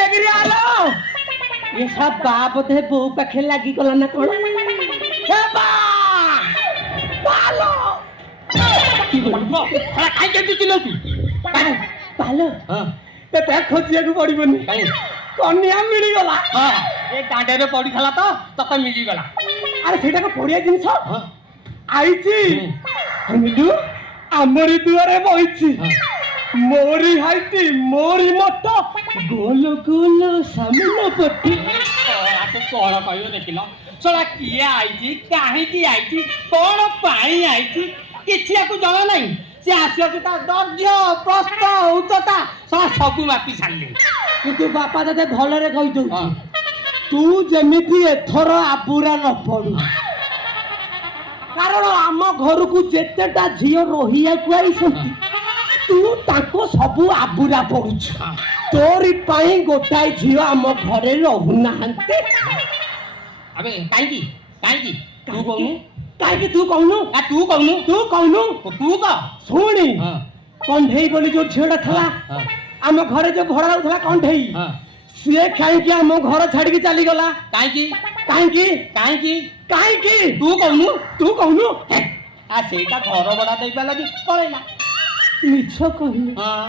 बेगिरी आलो ये सब बाप थे बो पाखे लागी गला ना कोन हे बा पालो की बोलबो खरा काई के चिलौती पालो हां ते खोजिया को पड़िबनी कन्या मिली गला हां ए डांडे रे पड़ी खला तो तते मिली गला अरे सेटा को पड़िया जिंस हां आईची मिलू आमरी दुआरे बहिची मोरी हाइटी मोरी मट गोल गोल सामने पट्टी आते कोण कहियो देखिलो सोला किए आईची काहे की आईची कोण पाई आईची किछि आकु जणा नाही से आसियो कि ता दर्ज प्रस्थ उच्चता सब मापी छाडली किंतु बापा तते भलरे कहि दउ तू जेमिति एथर आपुरा न पडू कारण आम घर को जेतेटा झियो रोहिया कुआईसंती तू ताको सबु आबुरा पड़ुछ तोरी पाई गोटाई झियो आम घरे रहु नाहंते अबे काईकी काईकी तू कहनु काईकी तू कहनु आ तू कहनु तू का सुनी कंढेई बोली जो झियोटा थला आम घरे जो भड़ा रहउथला कंढेई से काईकी आम घर छाड़ी के चली गला काईकी काईकी काईकी काईकी तू कहनु आ सेटा घर बड़ा देई पाला कि पळेला मिछ कहि हां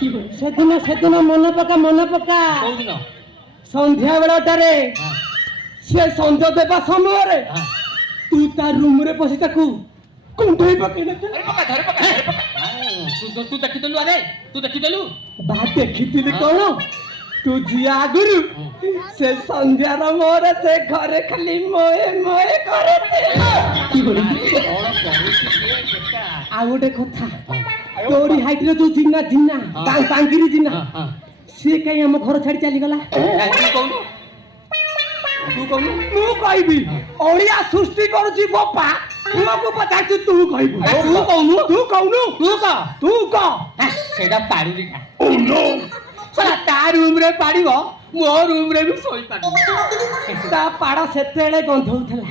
की बोल सेदिन मन पका कोन दिन संध्या बेलाटारे से संध्या देबा समय रे तू ता रूम रे पसी ताकू कुंठई पकेले धरे पका तू देखितलु अरे तू देखितलु बात देखितली कोन तू जिया गुरु से संध्या रो मोर से घरे खाली मोए मोए करे की बोल कोन कहू आ गोटे कथा तोरी हाइट रे तू जिन्ना टांगिरी जिन्ना से कहीं हम घर छाड़ी चली गला तू कहू मु कहबी ओडिया सृष्टि करूची बापा तुमको पता तू कहबू तू कह सेटा पाड़ी का ओ नो साला ता रूम रे पाड़ीबो मो रूम रे भी सोई पाड़ी ता पाड़ा सेतेले गंधौथला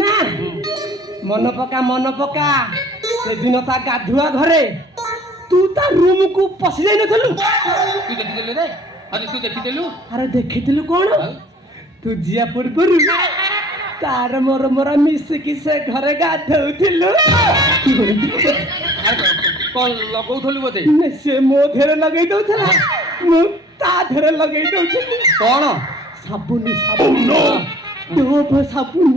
ना मन पका से दिन ता गाधुआ घरे तू ता रूम को पसी जाई नथलु तू देखितलु रे अरे तू देखितलु अरे देखितलु कोन तू जिया पुरपुर तार मोर मिस की से घरे गाधौथिलु की बोली कोन लगौथलु बोते ने से मो धेरे लगै दउथला मु ता धेरे लगै दउथलु कोन साबुन दो साबुन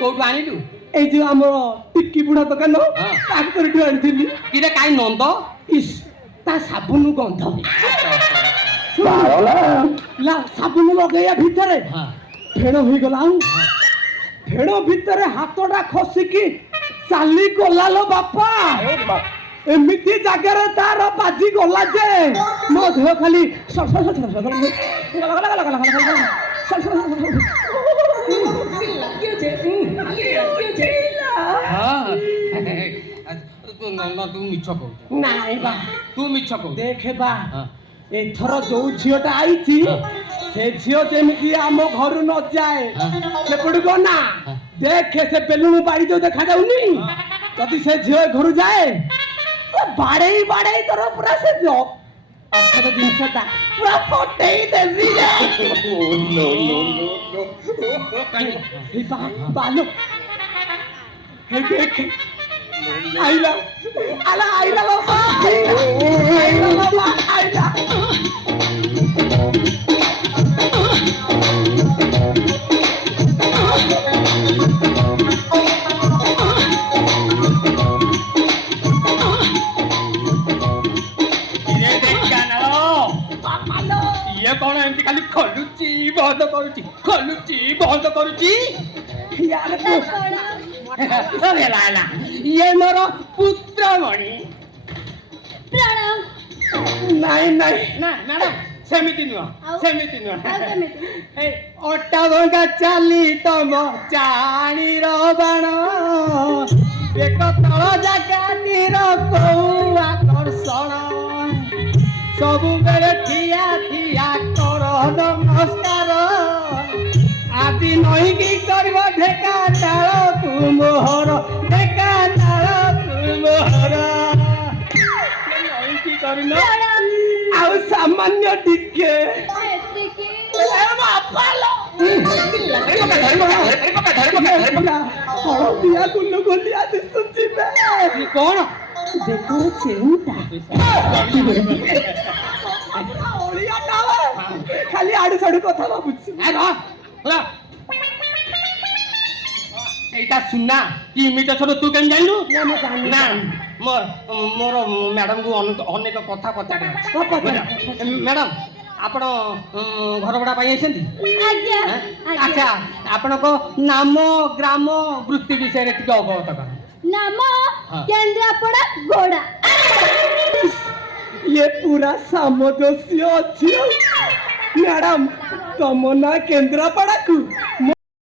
को आनिलु ए जो हमर टिक्की बुढ़ा दुकान काक कर आनिथिली किरे काई नंद इस ता साबुन गंध ला साबुन लगैया भितरे फेण होई गला फेण भितरे हाथटा खसी की चाली गला लो बापा एमिति जागरे तार बाजी गला जे मो देह खाली तू मिछ कहू देखे बा एथर जो झियोटा आईची से झियो जेमिति आम घर न जाए से पड़गो ना देखे से बेलुन बाड़ी जो देखा जाउनी जदि से झियो घर जाए तो बाड़े तोर पूरा से जो अखर जिनसटा पूरा फटेई देसी रे नो हे बालो हे देख आइला बाबा आइला ये कौन एमती खाली खलुची बंद करूची यार अरे लाला ये मोर पुत्र मणि प्रणाम नहीं ना मैडम सेमिति नुआ ए अट्टा घंटा चाली तम चाणी रो बाण एक तळ जागातीर को आकर्षण सब बेले ठिया कर नमस्कार आदि नई की करब ढेका ताल तू मोहर ढेका ताल तू मोहर नई की करनो ଆଉ ସାମାନ୍ୟ ଟିକେ ହଳଦିଆ ଗୁଲୁଗୁଲିଆ ଦିଶୁଛି ବେ। କଣ ବେକର ଚେଉଁଟା ଅଳିଆ ଟାଳ ଖାଲି ଆଡୁ ସାଡୁ କଥା ଭାବୁଛି। এইটা ସୁନା କି ମିଛ ଛୋଟ ତୁ କେମିତି ଜାଣିଲୁ? ନା ମୁଁ ଜାଣିନି। ନା ମୋର ମ୍ୟାଡାମକୁ ଅନେକ କଥା ପଚାରେ। ମ୍ୟାଡାମ ଆପଣ ଘର ଭଡ଼ା ପାଇଁ ଆସିଛନ୍ତି? ଆଚ୍ଛା ଆପଣଙ୍କ ନାମ ଗ୍ରାମ ବୃତ୍ତି ବିଷୟରେ ଟିକେ ଅବଗତ କର। नाम केंद्रापड़ा गोड़ा ये पूरा सामंजस्य अच्छी मैडम तुम ना केंद्रापड़ा को